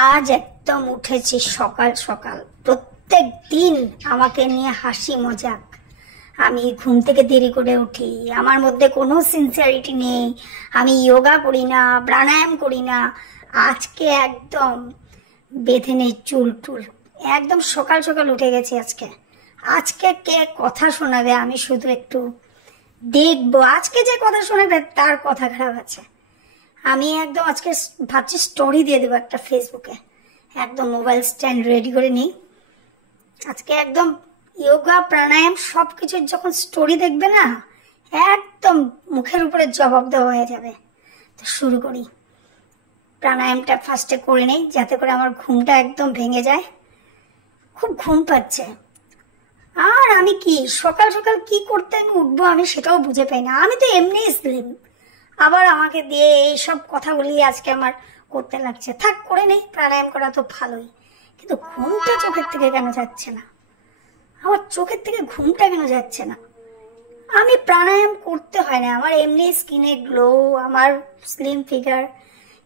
আজ একদম উঠেছি সকাল সকাল। প্রত্যেক দিন আমাকে নিয়ে হাসি মজাক। আমি ঘুম থেকে দেরি করে উঠি, আমার মধ্যে কোনো সিনসিয়ারিটি নেই, আমি যোগা করি না, প্রাণায়াম করি না। আজকে একদম বেঁধে নেই চুল টুল, একদম সকাল সকাল উঠে গেছি। আজকে কে কথা শোনাবে আমি শুধু একটু দেখবো। আজকে যে কথা শোনাবে তার কথা খারাপ আছে। আমি একদম আজকে ভাবছি স্টোরি দিয়ে দেবো একটা ফেসবুকে। একদম মোবাইল স্ট্যান্ড রেডি করে নিই। আজকে একদম যোগা প্রাণায়াম সবকিছুর যখন স্টোরি দেখবে না, একদম মুখের উপরে জবাব দেওয়া হয়ে যাবে। তো শুরু করি। প্রাণায়ামটা ফার্স্টে করে নেই যাতে করে আমার ঘুমটা একদম ভেঙে যায়। খুব ঘুম পাচ্ছে। আর আমি কি সকাল সকাল কি করতে আমি উঠবো আমি সেটাও বুঝে পাই না। আমি তো এমনি স্লিম, আবার আমাকে দিয়ে এইসব কথা বলি আজকে আমার করতে লাগছে। থাক, করে নেই। প্রাণায়াম করা তো ভালোই, কিন্তু ঘুমটা চোখের থেকে কেন যাচ্ছে না? আমার চোখের থেকে ঘুমটা কেন যাচ্ছে না? আমি প্রাণায়াম করতে হয় না, আমার এমনি স্কিনে গ্লো, আমার স্লিম ফিগার,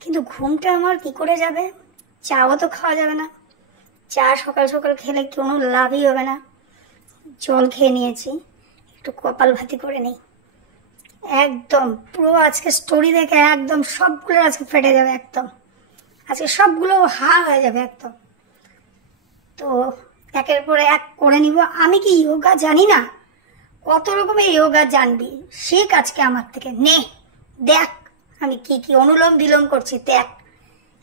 কিন্তু ঘুমটা আমার কি করে যাবে? চাও তো খাওয়া যাবে না, চা সকাল সকাল খেলে কোনো লাভই হবে না। জল খেয়ে নিয়েছি, একটু কপাল ভাতি করে নেই। একদম পুরো আজকে স্টোরি দেখে একদম সবগুলো আজকে ফেটে যাবে, একদম আজকে সবগুলো হা হয়ে যাবে একদম। তো একের পর এক করে নিব। আমি কি যোগা জানি না? কত রকমের যোগা জানবি, শেখ আজকে আমার থেকে। নে দেখ আমি কি কি অনুলোম বিলোম করছি, দেখ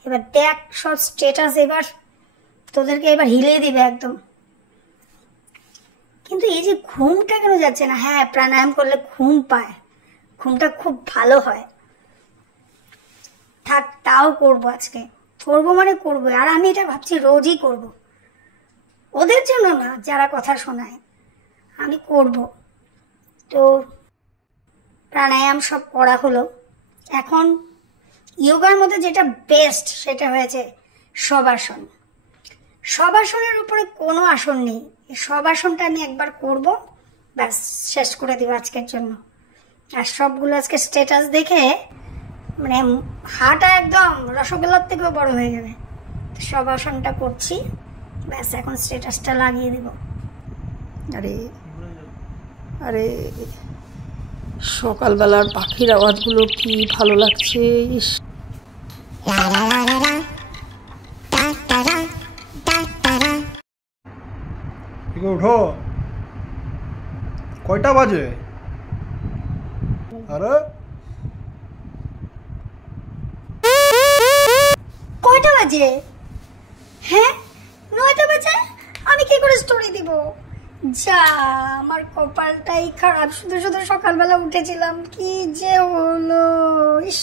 এবার দেখ সব স্টেটাস। এবার তোদেরকে এবার হিলিয়ে দিবে একদম। কিন্তু এই যে ঘুমটা কেন যাচ্ছে না? হ্যাঁ, প্রাণায়াম করলে ঘুম পায়, ঘুমটা খুব ভালো হয়। থাক, তাও করবো আজকে। করবো মানে করবো। আর আমি এটা ভাবছি রোজই করব, ওদের জন্য না যারা কথা শোনায়, আমি করব। তো প্রাণায়াম সব করা হলো। এখন যোগার মধ্যে যেটা বেস্ট সেটা হয়েছে শবাসন। শবাসনের উপরে কোনো আসন নেই, এই শবাসনটা আমি একবার করব, ব্যাস শেষ করে দিব আজকের জন্য। আর সবগুলো আজকে স্ট্যাটাস দেখে মানে হাটা একদম রসগোল্লার থেকেও বড় হয়ে যাবে। শবাসনটা করছি, ব্যাস এখন স্ট্যাটাসটা লাগিয়ে দেব। আরে আরে সকালবেলার পাখির আওয়াজগুলো কি ভালো লাগছে। উঠো, কয়টা বাজে? আরে কয়টা বাজে? হ্যাঁ, 9টা বাজে। আমি কি করে স্টোরি দিব? যা, আমার কপালটাই খারাপ। শুধু শুধু সকালবেলা উঠেছিলাম, কি যে হলো। ইস।